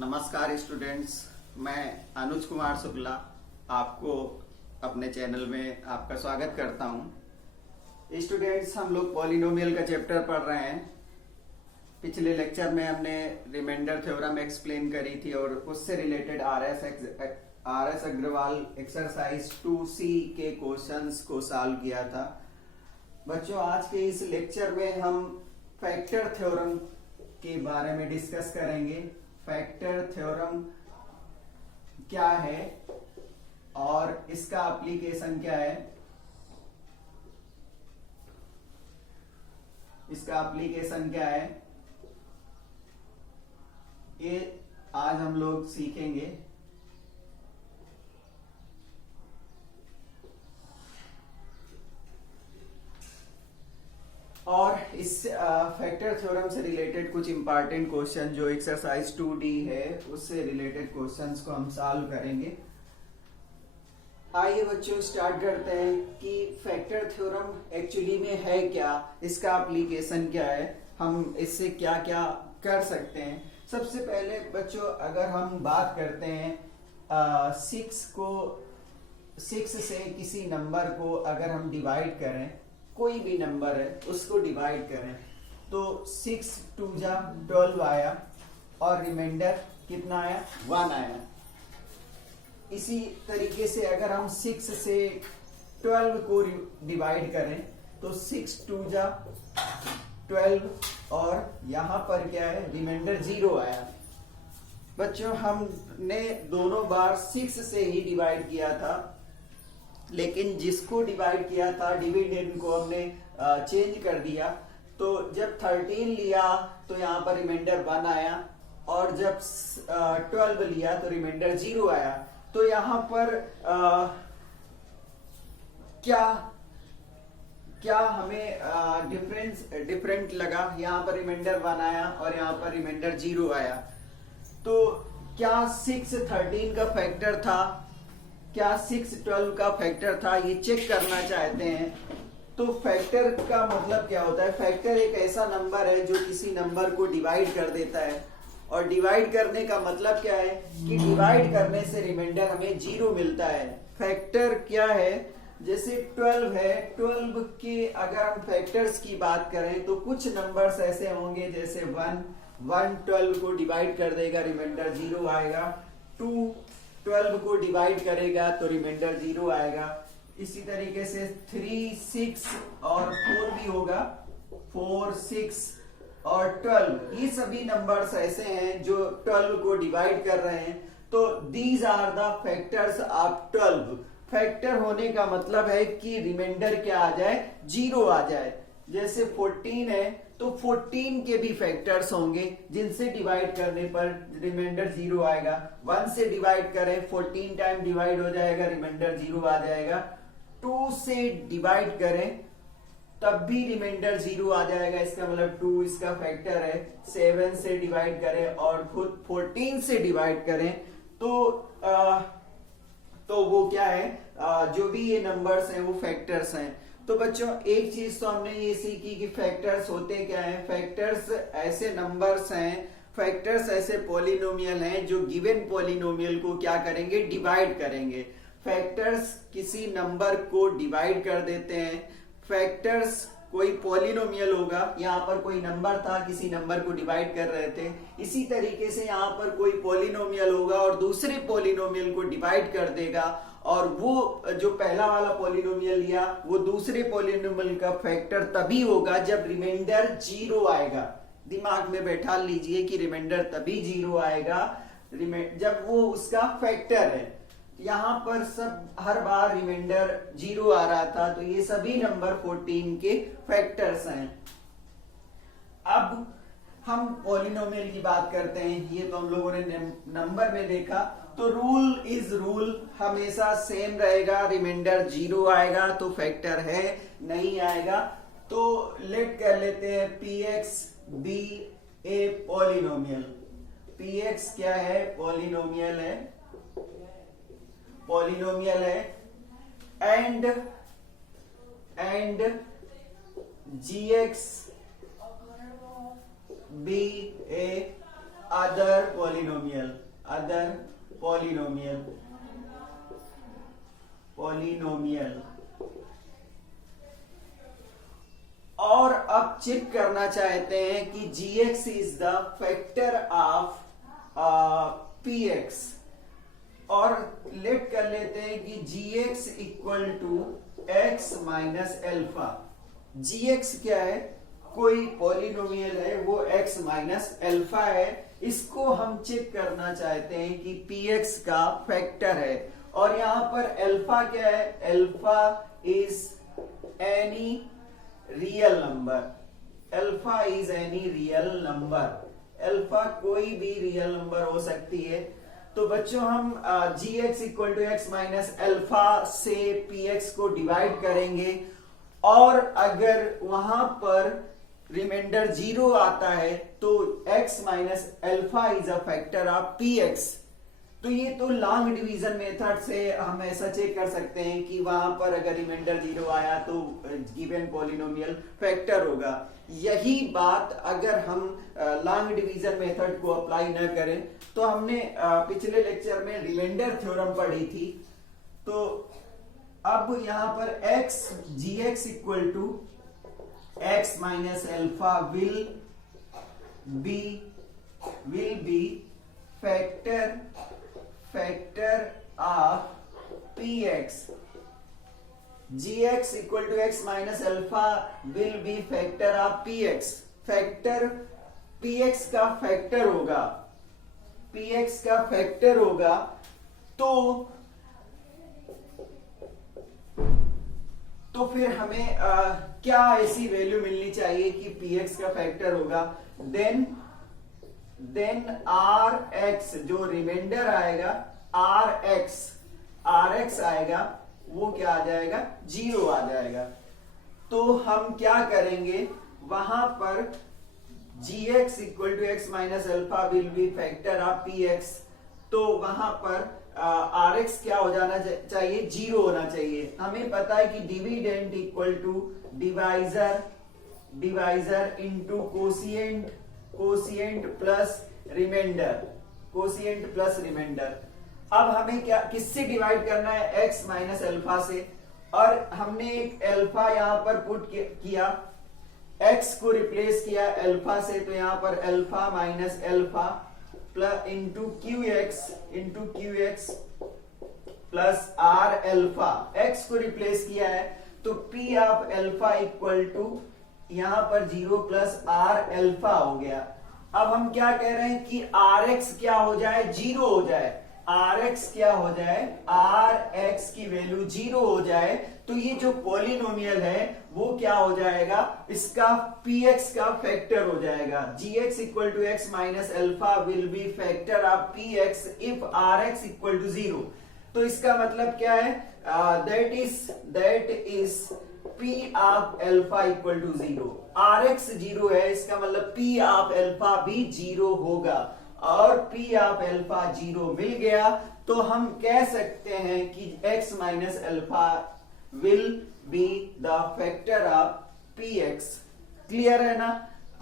नमस्कार स्टूडेंट्स, मैं अनुज कुमार शुक्ला आपको अपने चैनल में आपका स्वागत करता हूं। स्टूडेंट्स, हम लोग पॉलिनोमियल का चैप्टर पढ़ रहे हैं। पिछले लेक्चर में हमने रिमाइंडर थ्योरम एक्सप्लेन करी थी और उससे related R S Agarwal exercise 2C के क्वेश्चंस को सॉल्व किया था। बच्चों, आज के इस लेक्चर में हम फैक्टर थ्योरम के बारे में डिस्कस करेंगे। फैक्टर थ्योरम क्या है और इसका एप्लीकेशन क्या है, ये आज हम लोग सीखेंगे। और इस फैक्टर थ्योरम से रिलेटेड कुछ इंपॉर्टेंट क्वेश्चन जो एक्सरसाइज 2D है उससे रिलेटेड क्वेश्चंस को हम सॉल्व करेंगे। आइए बच्चों, स्टार्ट करते हैं कि फैक्टर थ्योरम एक्चुअली में है क्या, इसका एप्लीकेशन क्या है, हम इससे क्या क्या कर सकते हैं। सबसे पहले बच्चों, अगर हम बात करते हैं 6 से किसी नंबर को अगर हम डिवाइड करें, कोई भी नंबर है उसको डिवाइड करें तो 6 2 जा 12 आया और रिमाइंडर कितना आया, 1 आया। इसी तरीके से अगर हम 6 से 12 को डिवाइड करें तो 6 2 जा 12 और यहां पर क्या है, रिमाइंडर 0 आया। बच्चों, हमने दोनों बार 6 से ही डिवाइड किया था, लेकिन जिसको डिवाइड किया था डिविडेंड को हमने चेंज कर दिया। तो जब 13 लिया तो यहाँ पर रिमाइंडर 1 आया और जब 12 लिया तो रिमाइंडर 0 आया। तो यहाँ पर क्या हमें डिफरेंट लगा। यहाँ पर रिमाइंडर 1 आया और यहाँ पर रिमाइंडर 0 आया। तो क्या 6 13 का फैक्टर था, क्या 6 12 का फैक्टर था, ये चेक करना चाहते हैं। तो फैक्टर का मतलब क्या होता है? फैक्टर एक ऐसा नंबर है जो किसी नंबर को डिवाइड कर देता है। और डिवाइड करने का मतलब क्या है कि डिवाइड करने से रिमाइंडर हमें 0 मिलता है। फैक्टर क्या है? जैसे 12 है, 12 के अगर हम फैक्टर्स की बात करें तो कुछ नंबर्स ऐसे होंगे जैसे 1 12 को डिवाइड कर देगा, रिमाइंडर 0 आएगा। 2 12 को डिवाइड करेगा तो रिमाइंडर 0 आएगा। इसी तरीके से 3 6 और 4 भी होगा, 4 6 और 12, ये सभी नंबर्स ऐसे हैं जो 12 को डिवाइड कर रहे हैं। तो these are the factors of 12। Factor होने का मतलब है कि रिमाइंडर क्या आ जाए, 0 आ जाए। जैसे 14 है तो 14 के भी फैक्टर्स होंगे जिनसे डिवाइड करने पर रिमाइंडर 0 आएगा। 1 से डिवाइड करें, 14 टाइम डिवाइड हो जाएगा, रिमाइंडर 0 आ जाएगा। 2 से डिवाइड करें तब भी रिमाइंडर 0 आ जाएगा, इसका मतलब 2 इसका फैक्टर है। 7 से डिवाइड करें और खुद 14 से डिवाइड करें तो वो क्या है, जो भी ये नंबर्स हैं वो फैक्टर्स हैं। तो बच्चों, एक चीज तो हमने ये सीखी कि फैक्टर्स होते क्या हैं। फैक्टर्स ऐसे नंबर्स हैं, फैक्टर्स ऐसे पॉलिनोमियल हैं जो गिवन पॉलिनोमियल को क्या करेंगे, डिवाइड करेंगे। फैक्टर्स किसी नंबर को डिवाइड कर देते हैं। फैक्टर्स कोई पॉलिनोमियल होगा, यहाँ पर कोई नंबर था, किसी नंबर को डिवाइड कर रहे थे। इसी तरीके से यहाँ पर कोई पॉलिनोमियल होगा और दूसरे पॉलिनोमियल को डिवाइड कर देगा, और वो जो पहला वाला पॉलिनोमियल लिया वो दूसरे पॉलिनोमियल का फैक्टर तभी होगा जब रिमाइंडर 0 आएगा। दिमाग में बैठा लीजिए कि रिमाइंडर तभी 0 आएगा जब वो उसका फैक्टर है। यहाँ पर सब हर बार रिमाइंडर 0 आ रहा था, तो ये सभी नंबर 14 के फैक्टर्स हैं। अब हम पॉलिनोमियल की बात करते हैं। ये तो हम लोगों ने नंबर में देखा। तो रूल इज रूल, हमेशा सेम रहेगा। रिमाइंडर 0 आएगा तो फैक्टर है, नहीं आएगा तो लेट कर लेते हैं px be a polynomial. px क्या है, पॉलिनोमियल है and gx be a other polynomial, other polynomial, polynomial. और अब चेक करना चाहते हैं कि gx is the factor of px, और लेट कर लेते हैं कि gx equal to x minus alpha. gx क्या है, कोई पॉलिनोमियल है, वो x माइनस एल्फा है। इसको हम चेक करना चाहते हैं कि px का फैक्टर है, और यहां पर एल्फा क्या है, alpha is any real number, alpha is any real number. Alpha कोई भी रियल नंबर हो सकती है। तो बच्चों हम gx equal to X minus alpha से px को डिवाइड करेंगे, और अगर वहां पर रिमाइंडर 0 आता है तो x minus alpha is a factor of px। तो ये तो लॉन्ग डिवीजन मेथड से हम ऐसा चेक कर सकते हैं कि वहां पर अगर रिमाइंडर 0 आया तो गिवन पॉलिनोमियल फैक्टर होगा। यही बात अगर हम लॉन्ग डिवीजन मेथड को अप्लाई न करें, तो हमने पिछले लेक्चर में रिमाइंडर थ्योरम पढ़ी थी। तो अब यहां पर gx equal to x minus alpha will be factor of px। gx equal to x minus alpha will be factor of px। Factor px का फैक्टर होगा, px का फैक्टर होगा। तो फिर हमें क्या ऐसी वैल्यू मिलनी चाहिए कि px का फैक्टर होगा, देन rx जो रिमाइंडर आएगा, rx आएगा, वो क्या आ जाएगा, 0 आ जाएगा। तो हम क्या करेंगे, वहां पर gx equal to X minus alpha will be factor of px। तो वहां पर rx क्या हो जाना चाहिए, 0 होना चाहिए। हमें पता है कि dividend equal to divisor into quotient plus remainder. अब हमें क्या, किससे डिवाइड करना है, x माइनस अल्फा से, और हमने एक अल्फा यहां पर पुट किया, x को रिप्लेस किया अल्फा से, तो यहां पर alpha minus alpha plus into Q X plus R alpha. x को रिप्लेस किया है तो p of alpha equal to यहां पर 0 प्लस आर अल्फा हो गया। अब हम क्या कह रहे हैं कि rx क्या हो जाए, 0 हो जाए। rx क्या हो जाए, rx की वैल्यू 0 हो जाए, तो ये जो पॉलिनोमियल है वो क्या हो जाएगा, इसका px का फैक्टर हो जाएगा। gx equal to X minus alpha will be factor of px if rx equal to 0। तो इसका मतलब क्या है, that is p of alpha equal to 0। rx 0 है, इसका मतलब p ऑफ अल्फा भी 0 होगा, और p ऑफ अल्फा 0 मिल गया। तो हम कह सकते हैं कि x minus alpha will be the factor of px। Clear है ना।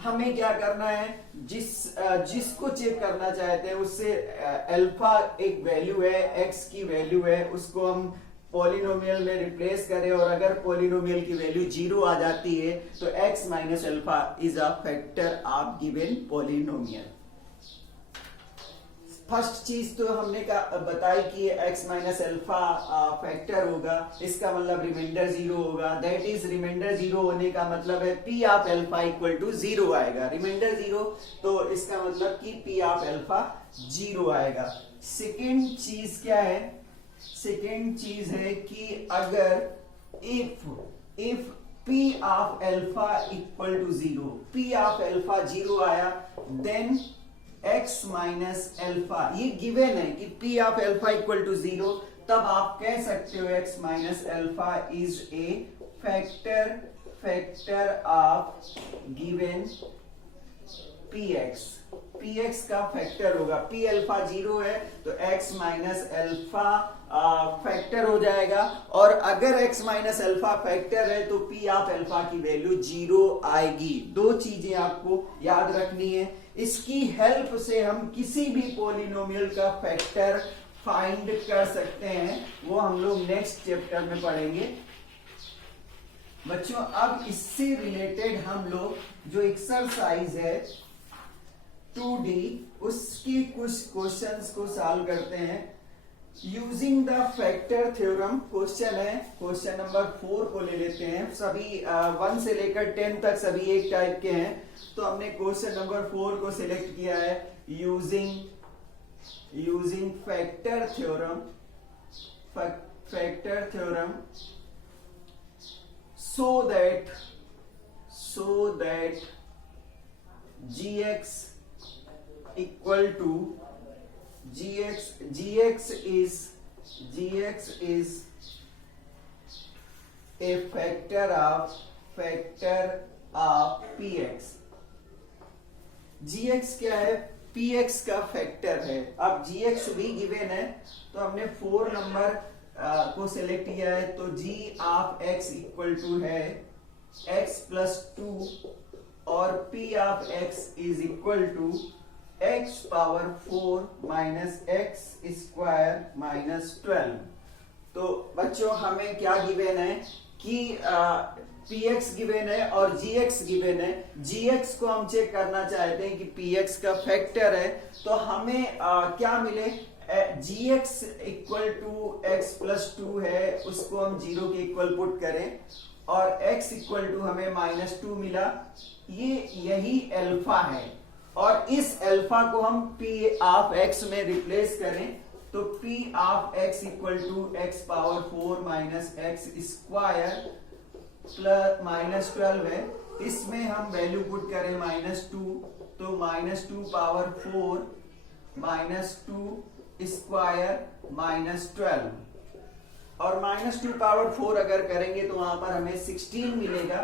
हमें क्या करना है, जिसको चेक करना चाहते हैं उससे अल्फा एक वैल्यू है, x की वैल्यू है, उसको हम पॉलिनोमियल में रिप्लेस करें, और अगर पॉलिनोमियल की वैल्यू 0 आ जाती है तो x minus alpha is a factor of given polynomial. First चीज तो हमने बताई कि x माइनस अल्फा फैक्टर होगा, इसका मतलब रिमाइंडर 0 होगा। दैट इज रिमाइंडर 0 होने का मतलब है p of alpha equal to 0 आएगा। रिमाइंडर 0 तो इसका मतलब कि p ऑफ अल्फा 0 आएगा। सेकेंड चीज क्या है, सेकेंड चीज है कि अगर if p of alpha equal to 0, p of alpha 0 आया, देन x माइनस अल्फा, ये गिवन है कि p of alpha equal to 0, तब आप कह सकते हो x minus alpha is a factor of given P X का फैक्टर होगा। पी अल्फा 0 है तो एक्स माइनस अल्फा फैक्टर हो जाएगा, और अगर एक्स माइनस अल्फा फैक्टर है तो पी ऑफ अल्फा की वैल्यू 0 आएगी। दो चीजें आपको याद रखनी है। इसकी हेल्प से हम किसी भी पॉलिनोमियल का फैक्टर फाइंड कर सकते हैं, वो हम लोग नेक्स्ट चैप्टर में पढ़ेंगे। बच्चों अब इससे रिलेटेड हम लोग जो एक्सरसाइज है 2D उसकी कुछ क्वेश्चंस को सॉल्व करते हैं using the factor theorem. Question है, क्वेश्चन नंबर 4 को ले लेते हैं। सभी 1 से लेकर 10 तक सभी एक टाइप के हैं, तो हमने क्वेश्चन नंबर 4 को सिलेक्ट किया है using factor theorem so that gx equal to gx is a factor of px। gx क्या है? px का फैक्टर है। अब gx भी गिवन है तो हमने 4 नंबर को सिलेक्ट किया है, तो g of x equal to है x प्लस 2 और p of x is equal to x power 4 minus X square minus 12। तो बच्चों हमें क्या गिवन है कि px गिवन है और gx गिवन है। gx को हम चेक करना चाहते हैं कि px का फैक्टर है, तो हमें क्या मिले? gx equal to x plus 2 है, उसको हम 0 के इक्वल पुट करें और x इक्वल टू हमें माइनस 2 मिला। यही अल्फा है, और इस अल्फा को हम p ऑफ x में रिप्लेस करें तो p of x equal to x power 4 minus X square plus minus 12 है। इसमें हम वैल्यू पुट करें माइनस 2, तो minus 2 power 4 minus 2 square minus 12, और माइनस 2 पावर 4 अगर करेंगे तो वहां पर हमें 16 मिलेगा।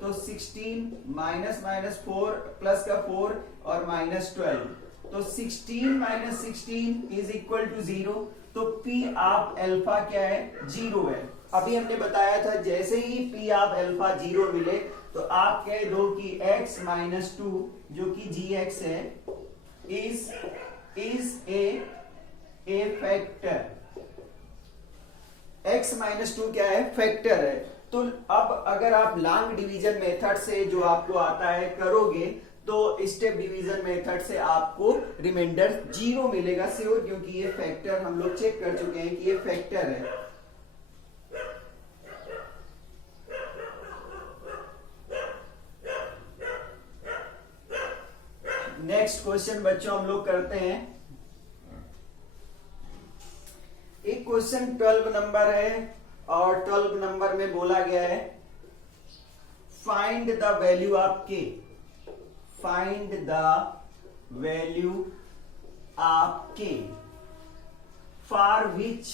तो 16 माइनस माइनस 4 प्लस का 4 और माइनस 12, तो 16 माइनस 16 इज इक्वल टू 0। तो P ऑफ अल्फा क्या है? 0 है। अभी हमने बताया था जैसे ही P ऑफ अल्फा 0 मिले तो आप कह दो कि x माइनस 2 जो कि gx है is a factor. x minus 2 क्या है? फैक्टर है। तो अब अगर आप लॉन्ग डिवीजन मेथड से जो आपको आता है करोगे तो स्टेप डिवीजन मेथड से आपको रिमाइंडर 0 मिलेगा श्योर, क्योंकि ये फैक्टर हम लोग चेक कर चुके हैं कि ये फैक्टर है। नेक्स्ट क्वेश्चन बच्चों हम लोग करते हैं। एक क्वेश्चन 12 नंबर है और 12 नंबर में बोला गया है find the value of k। Find the value of k for which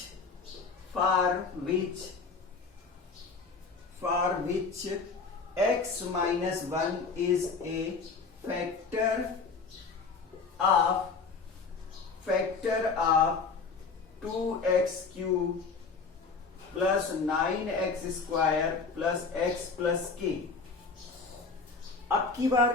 x minus 1 is a factor of 2x cube plus 9x square plus x plus k। अब की बार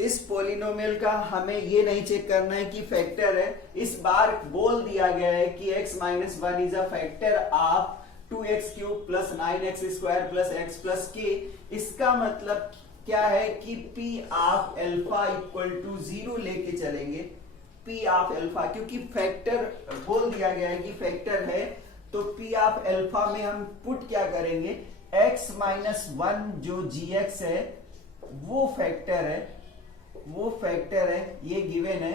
इस पॉलिनोमियल का हमें ये नहीं चेक करना है कि फैक्टर है, इस बार बोल दिया गया है कि x minus 1 is a factor of 2x cube plus 9x square plus x plus k। इसका मतलब क्या है कि p of alpha equal to 0 लेके चलेंगे। p ऑफ अल्फा क्योंकि फैक्टर बोल दिया गया है कि फैक्टर है, तो p ऑफ अल्फा में हम पुट क्या करेंगे? x माइनस 1 जो gx है वो फैक्टर है, ये गिवन है।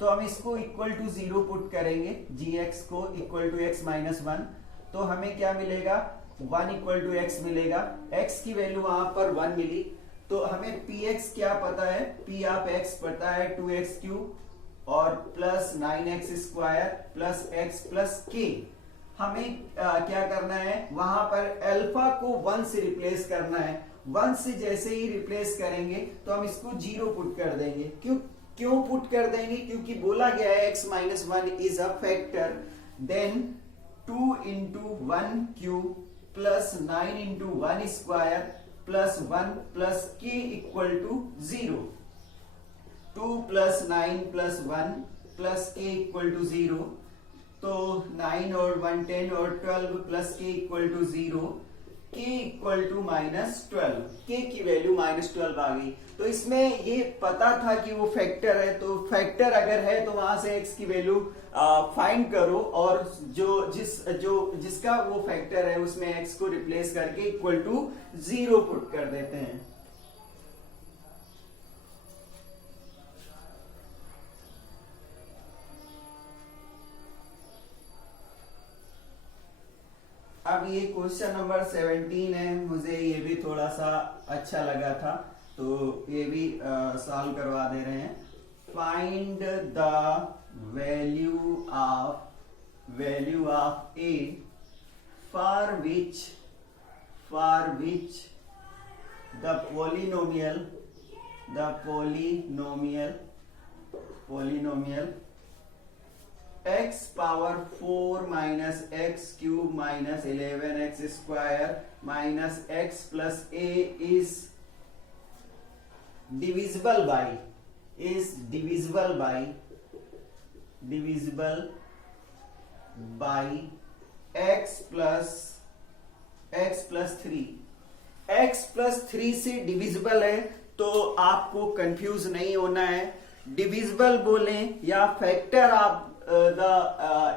तो हम इसको इक्वल टू 0 पुट करेंगे, gx को इक्वल टू x माइनस 1, तो हमें क्या मिलेगा? 1 इक्वल टू x मिलेगा। x की वैल्यू वहां पर 1 मिली, तो हमें px क्या पता है? p ऑफ x पता है 2x क्यूब और plus 9x square plus x plus k। हमें क्या करना है? वहां पर अल्फा को 1 से रिप्लेस करना है, 1 से जैसे ही रिप्लेस करेंगे तो हम इसको 0 पुट कर देंगे। क्यों पुट कर देंगे? क्योंकि बोला गया है x minus 1 is a factor, then 2 into 1 cube plus 9 into 1 square plus 1 plus k equal to 0। 2 plus 9 plus 1 plus k equal to 0, तो 9 और 1 10 और 12 plus k equal to 0, k equal to -12, k की वैल्यू -12 आ गई। तो इसमें ये पता था कि वो फैक्टर है, तो फैक्टर अगर है तो वहां से x की वैल्यू फाइंड करो और जिसका वो फैक्टर है उसमें x को रिप्लेस करके इक्वल टू 0 पुट कर देते हैं। अब ये क्वेश्चन नंबर 17 है, मुझे ये भी थोड़ा सा अच्छा लगा था तो ये भी सॉल्व करवा दे रहे हैं। Find the value of a for which the polynomial x power 4 minus x cube minus 11x square minus x plus a is divisible by x plus 3। x plus 3 से डिविजिबल है तो आपको कंफ्यूज नहीं होना है। डिविजिबल बोले या factor आप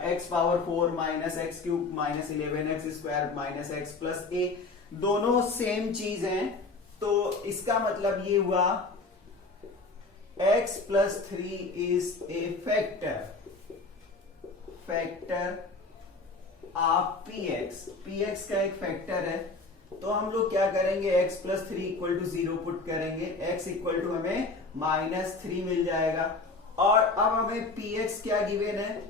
x power 4 minus x cube minus 11x square minus x plus a दोनों सेम चीज हैं, तो इसका मतलब ये हुआ x plus 3 is a factor of px का एक फैक्टर है। तो हम लोग क्या करेंगे, x plus 3 equal to 0 put करेंगे, x इक्वल टू हमें -3 मिल जाएगा। और अब हमें px क्या गिवन है,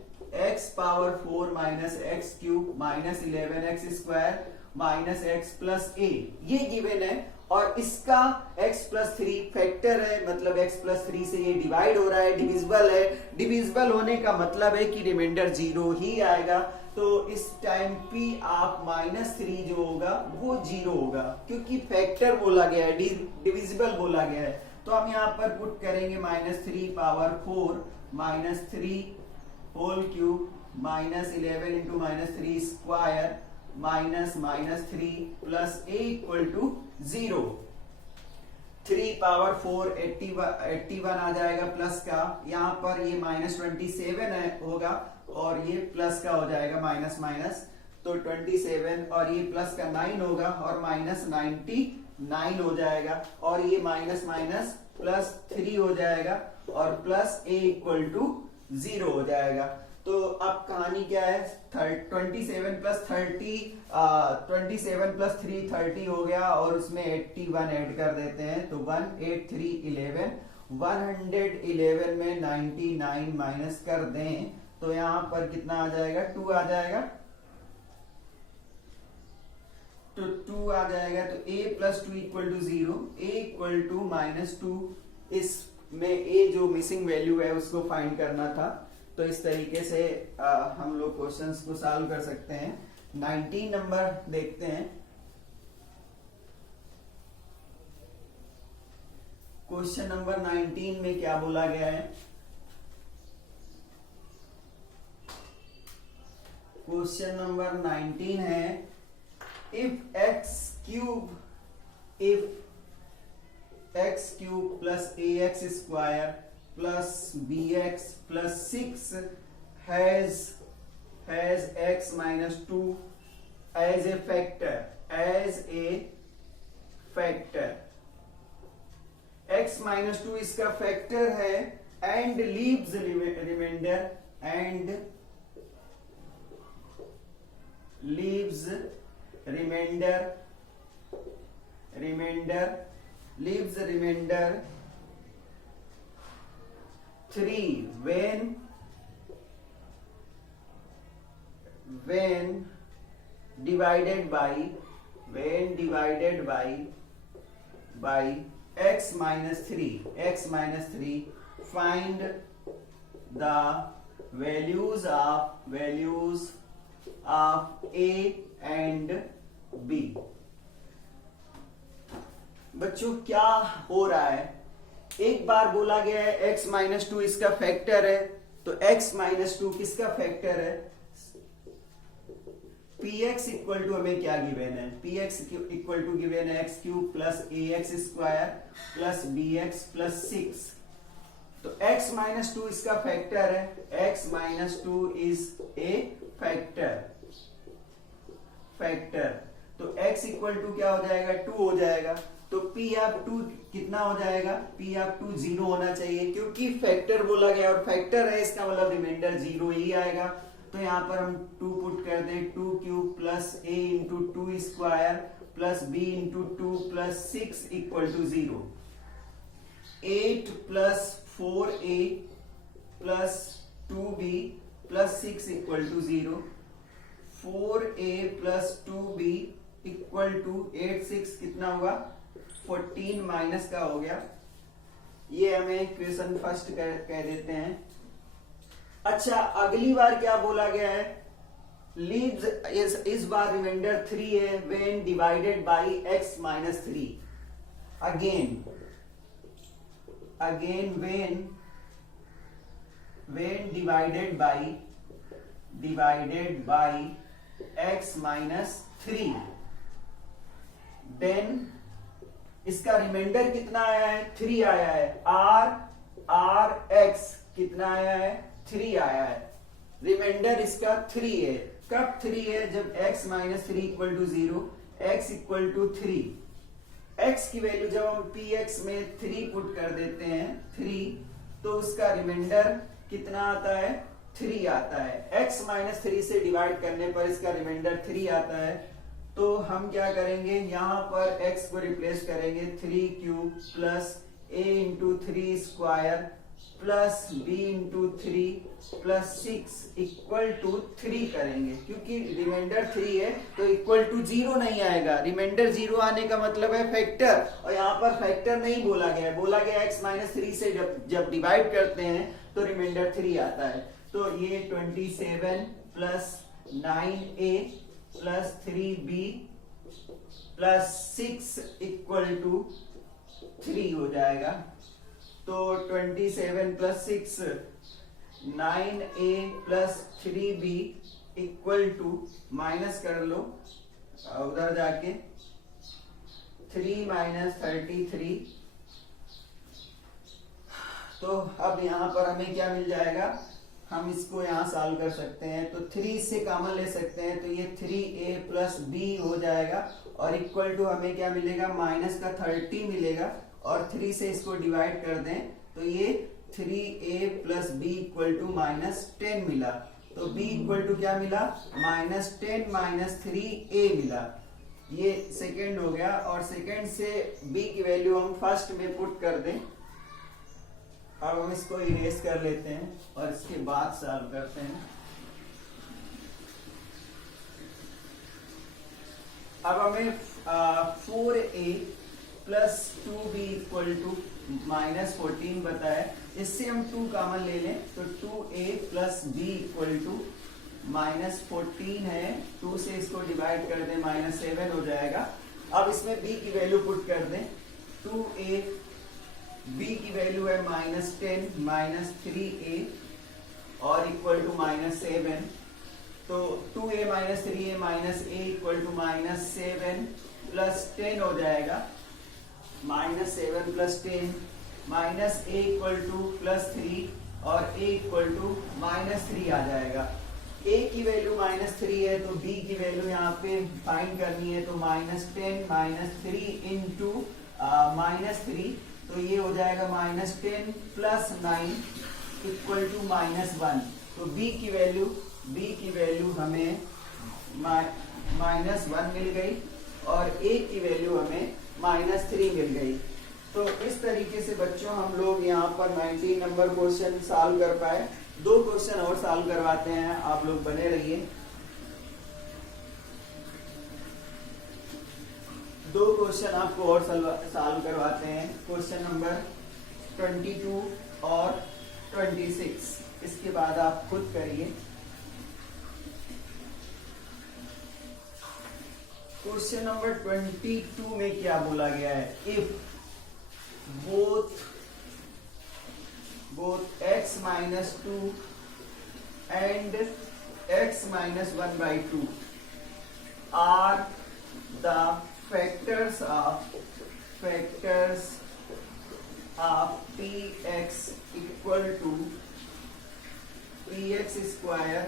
x power 4 minus x cube minus 11x square minus x plus a ये गिवन है, और इसका x प्लस 3 फैक्टर है, मतलब x प्लस 3 से ये डिवाइड हो रहा है, डिविजिबल है। डिविजिबल होने का मतलब है कि रिमाइंडर 0 ही आएगा, तो इस टाइम p ऑफ -3 जो होगा वो 0 होगा, क्योंकि फैक्टर बोला गया है, डिविजिबल बोला गया है। तो हम यहाँ पर पुट करेंगे -3 power 4 minus 3 whole cube minus 11 into -3 square minus -3 plus a equal to 0। 3 power 4 81 आ जाएगा प्लस का, यहाँ पर ये -27 है होगा और ये प्लस का हो जाएगा माइनस माइनस, तो 27 और ये प्लस का 9 होगा और -99 हो जाएगा, और ये माइनस माइनस प्लस 3 हो जाएगा और प्लस a इक्वल टू 0 हो जाएगा। तो अब कहानी क्या है, 27 प्लस 3 30 हो गया और उसमें 81 ऐड कर देते हैं, तो 183 111 में 99 माइनस कर दें तो यहाँ पर कितना आ जाएगा, 2 आ जाएगा, तो 2 आ जाएगा। तो a plus 2 equal to 0, a equal to -2, इसमें a जो मिसिंग वैल्यू है उसको फाइंड करना था। तो इस तरीके से हम लोग क्वेश्चंस को सॉल्व कर सकते हैं। 19 नंबर देखते हैं। क्वेश्चन नंबर 19 में क्या बोला गया है, क्वेश्चन नंबर 19 है, if x cube plus ax square plus bx plus 6 has x minus 2 as a factor, x minus 2 इसका फैक्टर है, and leaves remainder 3 when divided by by x minus 3, find the values of a and b। बच्चों क्या हो रहा है, एक बार बोला गया है x माइनस 2 इसका फैक्टर है, तो x माइनस 2 किसका फैक्टर है, px इक्वल टू हमें क्या गिवन है, px इक्वल टू गिवन है x cube plus ax square plus bx plus 6। तो x माइनस 2 इसका फैक्टर है, x minus 2 is a factor. तो x इक्वल टू क्या हो जाएगा, 2 हो जाएगा। तो p ऑफ 2 कितना हो जाएगा, p ऑफ 2 0 होना चाहिए, क्योंकि फैक्टर बोला गया और फैक्टर है, इसका मतलब रिमाइंडर 0 ही आएगा। तो यहाँ पर हम 2 पुट कर दें, 2 cube plus a into 2 square plus b into 2 plus 6 equal to 0। 8 plus 4a plus 2b plus 6 equal to 0। 4a plus 2b equal to 8 6 कितना हुआ, 14 माइनस का हो गया। ये हमें क्वेश्चन फर्स्ट कह देते हैं। अच्छा, अगली बार क्या बोला गया है, लीव्स इस बार रिमाइंडर 3 है when divided by x minus 3। Again when divided by x minus 3, then इसका रिमाइंडर कितना आया है, 3 आया है। r x कितना आया है, 3 आया है। रिमाइंडर इसका 3 है। कब 3 है, जब x minus 3 equal to 0, x equal to 3। x की वैल्यू जब हम px में 3 पुट कर देते हैं 3, तो उसका रिमाइंडर कितना आता है, 3 आता है। x माइनस 3 से डिवाइड करने पर इसका रिमाइंडर 3 आता है। तो हम क्या करेंगे, यहां पर x को रिप्लेस करेंगे, 3 cube plus a into 3 square plus b into 3 plus 6 equal to 3 करेंगे। क्योंकि रिमाइंडर 3 है तो इक्वल टू 0 नहीं आएगा। रिमाइंडर 0 आने का मतलब है फैक्टर, और यहाँ पर फैक्टर नहीं बोला गया है, बोला गया x माइनस 3 से जब डिवाइड करते हैं तो रिमाइंडर 3 आता है। तो ये 27 plus 9a plus 3b plus 6 equal to 3 हो जाएगा। तो 27 plus 6 9a plus 3b equal to, minus कर लो उधर जाके, 3 माइनस 33। तो अब यहां पर हमें क्या मिल जाएगा, हम इसको यहां सॉल्व कर सकते हैं। तो 3 से कॉमन ले सकते हैं, तो ये 3a प्लस b हो जाएगा और इक्वल टू हमें क्या मिलेगा, माइनस का 30 मिलेगा, और 3 से इसको डिवाइड कर दें तो ये 3a plus b equal to minus 10 मिला। तो b इक्वल टू क्या मिला, माइनस 10 माइनस 3a मिला। ये सेकेंड हो गया, और सेकेंड से b की वैल्यू हम फर्स्ट में पुट कर दें। अब हम इसको इरेज कर लेते हैं और इसके बाद सॉल्व करते हैं। अब हमें 4a plus 2b equal to minus 14 बताया, इससे हम 2 कॉमन ले लें तो 2a plus b equal to minus 14 है। 2 से इसको डिवाइड कर दें, माइनस 7 हो जाएगा। अब इसमें b की वैल्यू पुट कर दें, 2a, b की वैल्यू है माइनस 10 माइनस 3a और इक्वल टू माइनस 7। तो 2a minus 3a minus a equal to minus 7 plus 10 हो जाएगा। Minus 7 plus 10, minus a equal to plus 3 और a इक्वल टू माइनस 3 आ जाएगा। a की वैल्यू माइनस 3 है, तो b की वैल्यू यहाँ पे फाइंड करनी है। तो माइनस 10 माइनस 3 इंटू माइनस 3, तो ये हो जाएगा minus 10 plus 9 equal to minus 1। तो b की वैल्यू हमें माइनस 1 मिल गई और a की वैल्यू हमें माइनस 3 मिल गई। तो इस तरीके से बच्चों हम लोग यहाँ पर 19 नंबर क्वेश्चन सॉल्व कर पाए। 2 क्वेश्चन और सॉल्व करवाते हैं, आप लोग बने रहिए। दो क्वेश्चन आपको और सॉल्व करवाते हैं, क्वेश्चन नंबर 22 और 26। इसके बाद आप खुद करिए। क्वेश्चन नंबर 22 में क्या बोला गया है? If both x minus 2 and x minus 1/2 are the factors of px equal to px square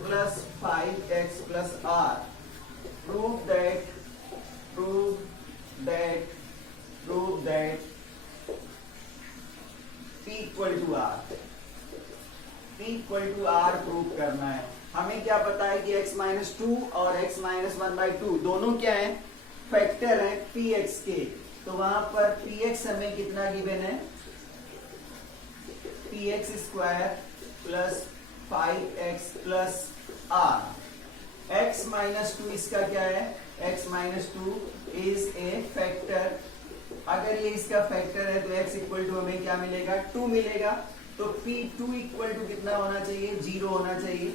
plus 5x plus r. Prove that p equal to r. p equal to r prove करना है। हमें क्या पता है कि x minus 2 और x minus 1/2 दोनों क्या है? फैक्टर है px के। तो वहां पर px हमें कितना गिवन है? px square plus 5x plus r। x minus 2 इसका क्या है? x minus 2 is a factor. अगर ये इसका फैक्टर है तो x इक्वल टू हमें क्या मिलेगा? 2 मिलेगा। तो p2 इक्वल टू कितना होना चाहिए? 0 होना चाहिए।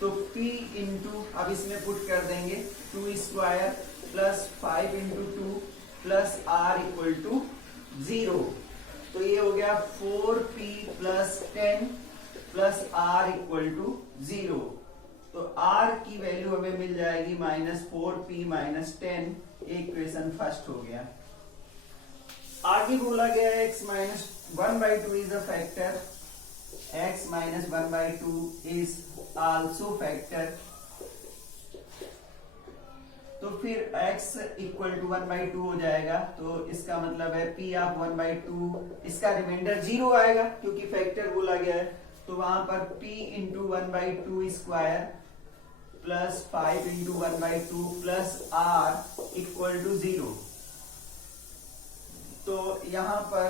तो p इंटू, अब इसमें पुट कर देंगे 2 square plus 5 into 2 plus r equal to 0। तो ये हो गया 4p plus 10 plus r equal to 0। तो r की वैल्यू हमें मिल जाएगी -4p माइनस 10। इक्वेशन फर्स्ट हो गया। आगे बोला गया है x minus 1/2 is a factor, x minus 1/2 is also factor. तो फिर x इक्वल टू 1/2 हो जाएगा। तो इसका मतलब है p ऑफ 1/2, इसका रिमाइंडर 0 आएगा क्योंकि फैक्टर बोला गया है। तो वहां पर p into 1/2 square plus 5 into 1/2 plus r equal to 0। तो यहां पर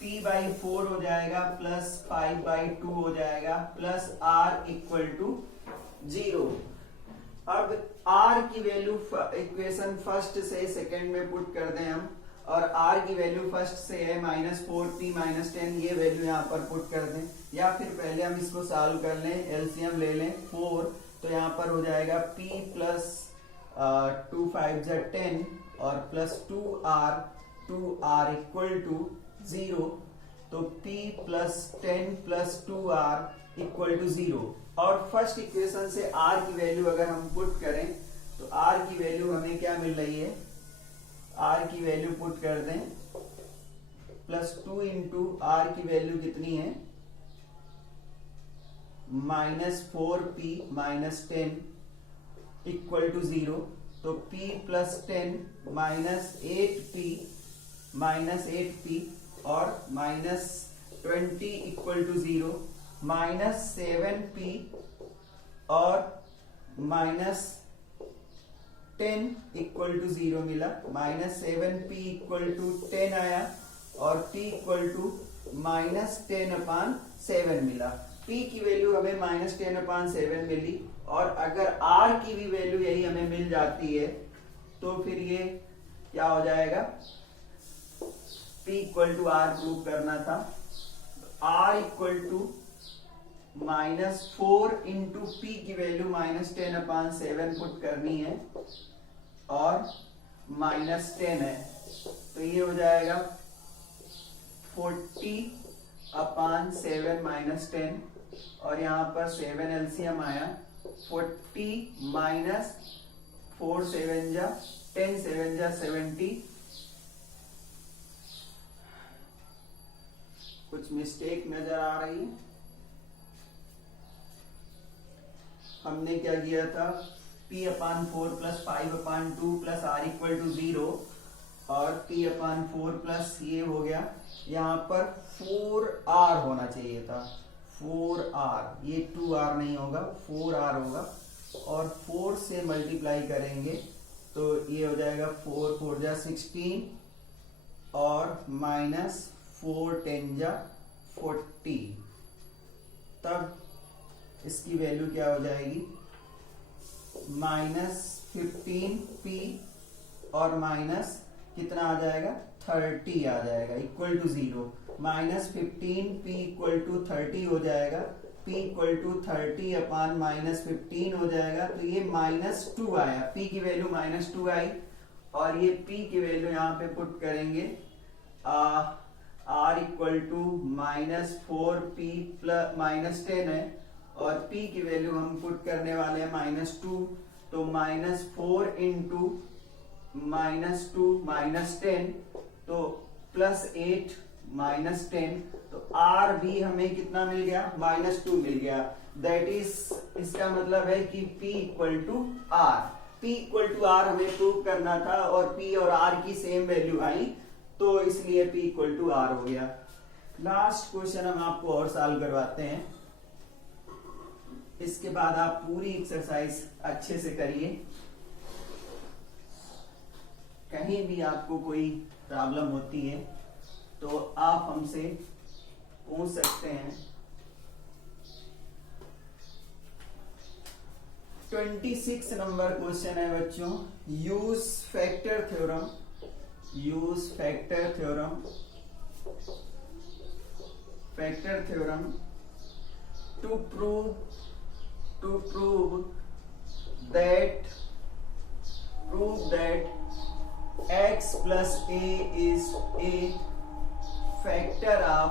p/4 हो जाएगा प्लस 5/2 हो जाएगा प्लस r इक्वल टू 0। अब r की वैल्यू इक्वेशन फर्स्ट से सेकंड में पुट कर दें हम, और r की वैल्यू फर्स्ट से है -4p माइनस 10। ये वैल्यू यहाँ पर पुट कर दें, या फिर पहले हम इसको सॉल्व कर लें, एलसीएम ले लें 4। तो यहाँ पर हो जाएगा p प्लस 2 5 10 और प्लस 2r इक्वल टू 0। तो p plus 10 plus 2r equal to 0। और फर्स्ट इक्वेशन से r की वैल्यू अगर हम पुट करें तो r की वैल्यू हमें क्या मिल रही है? r की वैल्यू पुट कर दें, प्लस 2 इंटू r की वैल्यू कितनी है? -4p minus 10 equal to 0। तो p प्लस 10 -8p और -20 इक्वल टू 0, -7p और -10 इक्वल टू 0 मिला। -7p इक्वल टू 10 आया और p इक्वल टू -10/7 मिला। p की वैल्यू हमें -10/7 मिली, और अगर r की भी वैल्यू यही हमें मिल जाती है तो फिर ये क्या हो जाएगा? p equal to r prove करना था। r equal to -4 into p की वैल्यू -10/7 पुट करनी है और -10 है। तो ये हो जाएगा 40/7 -10, और यहाँ पर 7 एलसीएम आया। 40 माइनस 4 7 जा 10 7 जा 70। कुछ मिस्टेक नजर आ रही है। हमने क्या किया था? p/4 plus 5/2 plus r equal to 0, और p/4 प्लस ये हो गया, यहाँ पर 4r होना चाहिए था। 4r, ये 2r नहीं होगा, 4r होगा। और 4 से मल्टीप्लाई करेंगे तो ये हो जाएगा 4 4 जा 16 और -4 10 जा 40। तब इसकी वैल्यू क्या हो जाएगी? 15p और माइनस कितना आ जाएगा 30 आ जाएगा equal to 0। Minus 15p equal to 30 हो जाएगा, p equal to 30 upon minus 15 हो जाएगा। तो ये -2 आया, p की वैल्यू -2 आई और ये p की वैल्यू यहाँ पे पुट करेंगे r equal to -4p plus -10 है और p की वैल्यू हम पुट करने वाले हैं -2, तो -4 इंटू -2 -10 तो +8 -10, तो r भी हमें कितना मिल गया -2 मिल गया। दैट इज इसका मतलब है कि p इक्वल टू r हमें प्रूव करना था और p और r की सेम वैल्यू आई तो इसलिए p इक्वल टू r हो गया। लास्ट क्वेश्चन हम आपको और सॉल्व करवाते हैं, इसके बाद आप पूरी एक्सरसाइज अच्छे से करिए। कहीं भी आपको कोई प्रॉब्लम होती है तो आप हमसे पूछ सकते हैं। 26 नंबर क्वेश्चन है बच्चों, use factor theorem to prove that x plus a is a factor of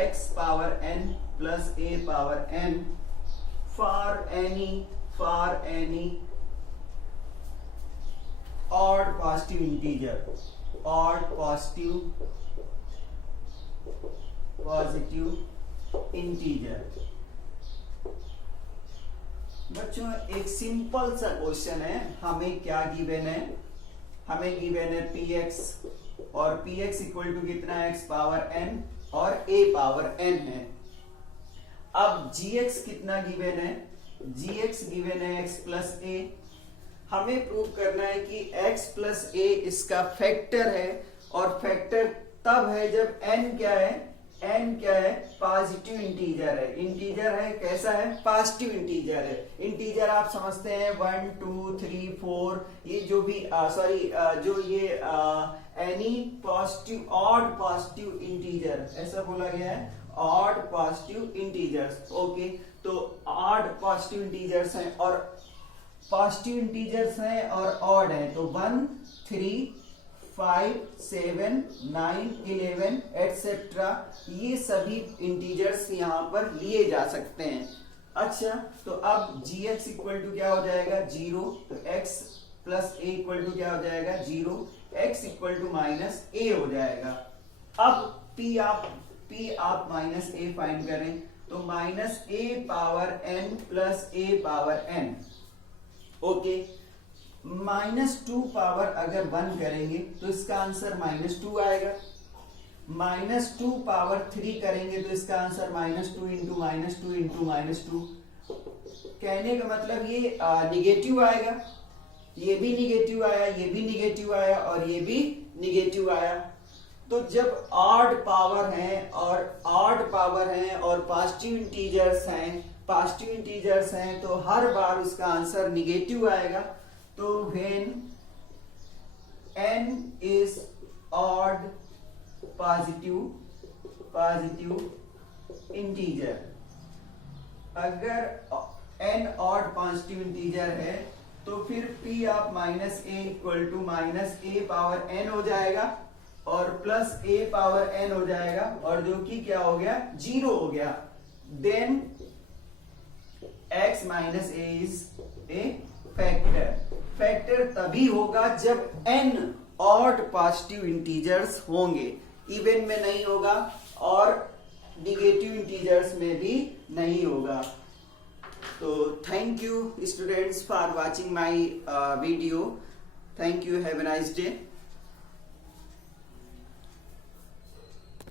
x power n plus a power n for any odd positive integer बच्चों एक सिंपल सा क्वेश्चन है। हमें क्या गिवन है, हमें गिवन है px और px इक्वल टू कितना है x पावर n और a पावर n है। अब gx कितना गिवन है, gx गिवन है x प्लस a। हमें प्रूव करना है कि x प्लस a इसका फैक्टर है और फैक्टर तब है जब n क्या है, पॉजिटिव इंटीजर है। इंटीजर है कैसा है, पॉजिटिव इंटीजर है। इंटीजर आप समझते हैं 1 2 3 4 ये जो भी any positive odd positive integer ऐसा बोला गया है, ऑड पॉजिटिव इंटीजर्स। ओके, तो ऑड पॉजिटिव इंटीजर्स हैं और पॉजिटिव इंटीजर्स हैं और ऑड है, तो 1 3 5 7 9 11 एटसेट्रा ये सभी इंटीजर्स यहाँ पर लिए जा सकते हैं। अच्छा, तो अब gx इक्वल टू क्या हो जाएगा 0, तो x plus a equal to क्या हो जाएगा 0, x equal to minus a हो जाएगा। अब p आप माइनस a फाइंड करें तो minus a power n plus a power n। Okay, -2 power अगर 1 करेंगे तो इसका आंसर -2 आएगा। -2 पावर 3 करेंगे तो इसका आंसर -2 इंटू -2 इंटू -2। कहने का मतलब ये निगेटिव आएगा, ये भी निगेटिव आया, ये भी निगेटिव आया और ये भी निगेटिव आया। तो जब ऑड पावर है और पॉजिटिव इंटीजर्स हैं तो हर बार उसका आंसर निगेटिव आएगा। तो when n is odd positive integer, अगर n odd positive integer है तो फिर p of minus a equal to minus a power n हो जाएगा और प्लस a पावर n हो जाएगा और जो कि क्या हो गया 0 हो गया। Then x minus a is a factor तभी होगा जब n ऑड पॉजिटिव इंटीजर्स होंगे, इवन में नहीं होगा और निगेटिव इंटीजर्स में भी नहीं होगा। तो thank you students for watching my video. Thank you, have a nice day.